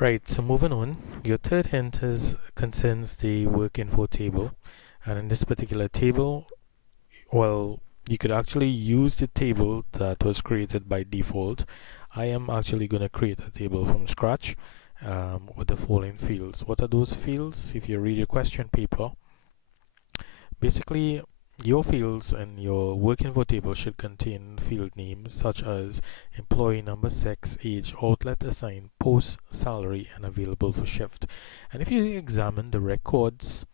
Right, so moving on, your third hint concerns the work info table. And in this particular table, well, you could actually use the table that was created by default. I am actually going to create a table from scratch with the following fields. What are those fields? If you read your question paper, basically your fields in your work info table should contain field names such as employee number, sex, age, outlet assigned, post, salary, and available for shift. And if you examine the records,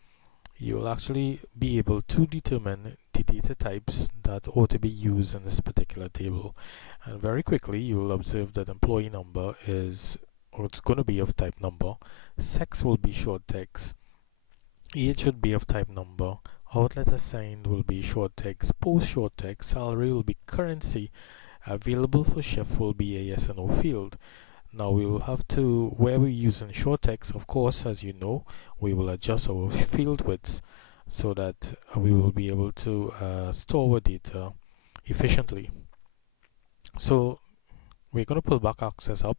you'll actually be able to determine the data types that ought to be used in this particular table. And very quickly, you will observe that employee number is, or it's going to be of type number, sex will be short text, age should be of type number, outlet assigned will be short text, post short text, salary will be currency, available for shift will be a yes or no field. Now we will have to, where we're using short text, of course, as you know, we will adjust our field widths so that we will be able to store our data efficiently. So we're going to pull back access up,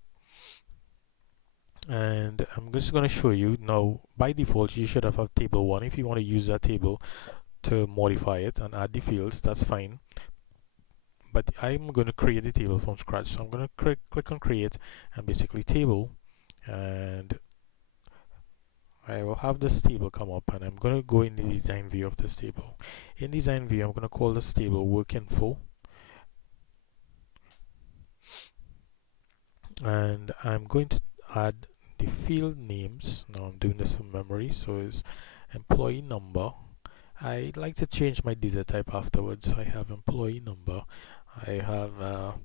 and I'm just going to show you now. By default, you should have table 1. If you want to use that table to modify it and add the fields, that's fine. But I'm going to create a table from scratch, so I'm going to click on create and basically table, and I will have this table come up, and I'm going to go in the design view of this table. In design view, I'm going to call this table work info, and I'm going to add the field names. Now I'm doing this from memory, so it's employee number. I like to change my data type afterwards. I have employee number. I have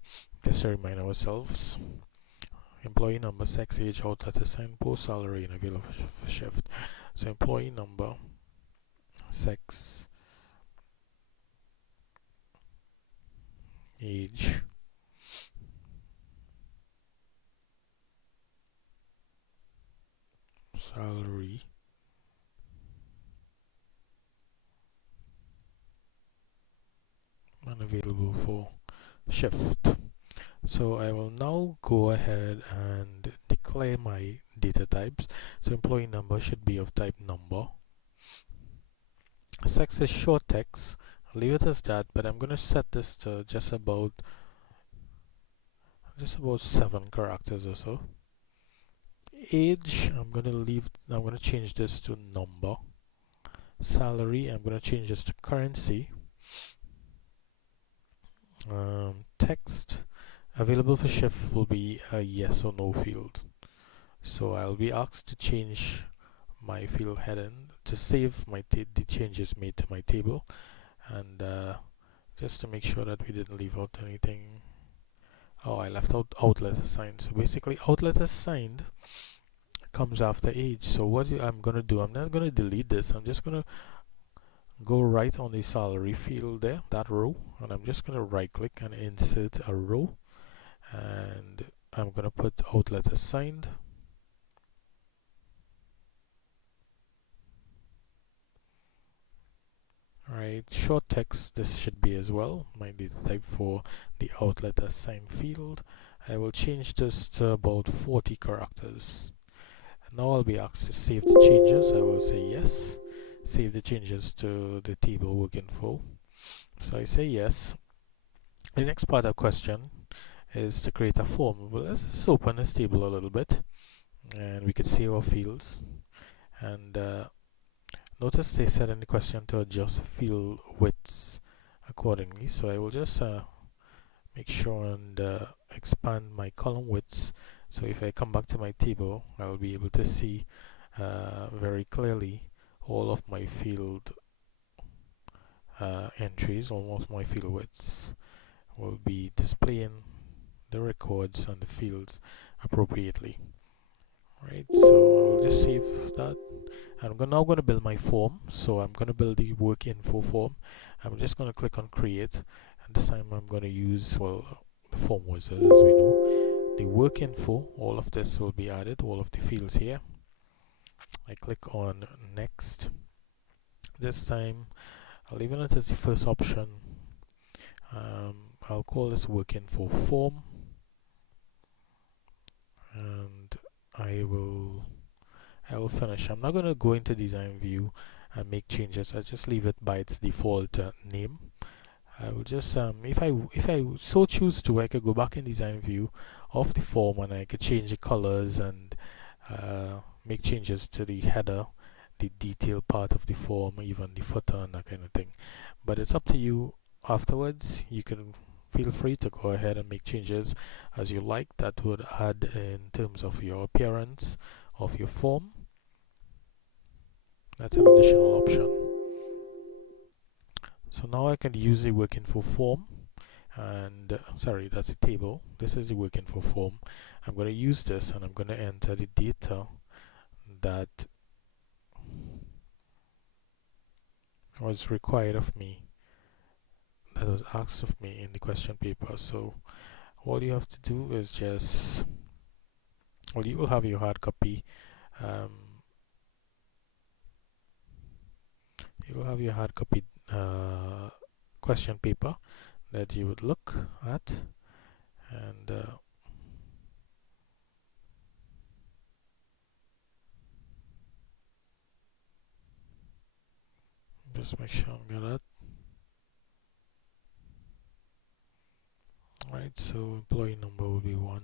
just to remind ourselves, employee number, sex, age, outlet assigned, post, salary, and available for shift. So employee number, sex, age, salary, and available for shift. So I will now go ahead and declare my data types. So employee number should be of type number. Sex is short text. I'll leave it as that, but I'm going to set this to just about 7 characters or so. Age, I'm going to change this to number. Salary, I'm going to change this to currency. Text, available for shift will be a yes or no field. So I'll be asked to change my field heading to save the changes made to my table, and just to make sure that we didn't leave out anything. Oh, I left out outlet assigned. So basically outlet assigned comes after age. So what I'm going to do, I'm not going to delete this. I'm just going to go right on the salary field there, that row, and I'm just going to right click and insert a row, and I'm going to put outlet assigned. Right, short text, this should be as well my data type for the outlet assigned field. I will change this to about 40 characters. Now I'll be asked to save the changes. I will say yes. Save the changes to the table work info. So I say yes. The next part of the question is to create a form. Well, let's just open this table a little bit, and we can see our fields. And notice they said in the question to adjust field widths accordingly. So I will just make sure and expand my column widths. So if I come back to my table, I'll be able to see very clearly all of my field entries, almost my field widths will be displaying the records and the fields appropriately. Right, so I'll just save that. I'm now going to build my form. So I'm going to build the work info form. I'm just going to click on create, and this time I'm going to use, well, the form wizard. As we know, the work info, all of this will be added, all of the fields here. I click on next. This time I'll leave it as the first option. I'll call this work info form, and I will finish. I'm not going to go into design view and make changes. I just leave it by its default name. I will just if I so choose to, I could go back in design view of the form and I could change the colors and make changes to the header, the detail part of the form, even the footer and that kind of thing. But it's up to you afterwards. You can feel free to go ahead and make changes as you like that would add in terms of your appearance of your form. That's an additional option. So now I can use the work info form, and sorry, that's a table. This is the work info form. I'm going to use this and I'm going to enter the data that was required of me, that was asked of me in the question paper. So all you have to do is just, well, you will have your hard copy. Um, you will have your hard copy question paper that you would look at, and just make sure I'm got that. Right, so employee number will be 1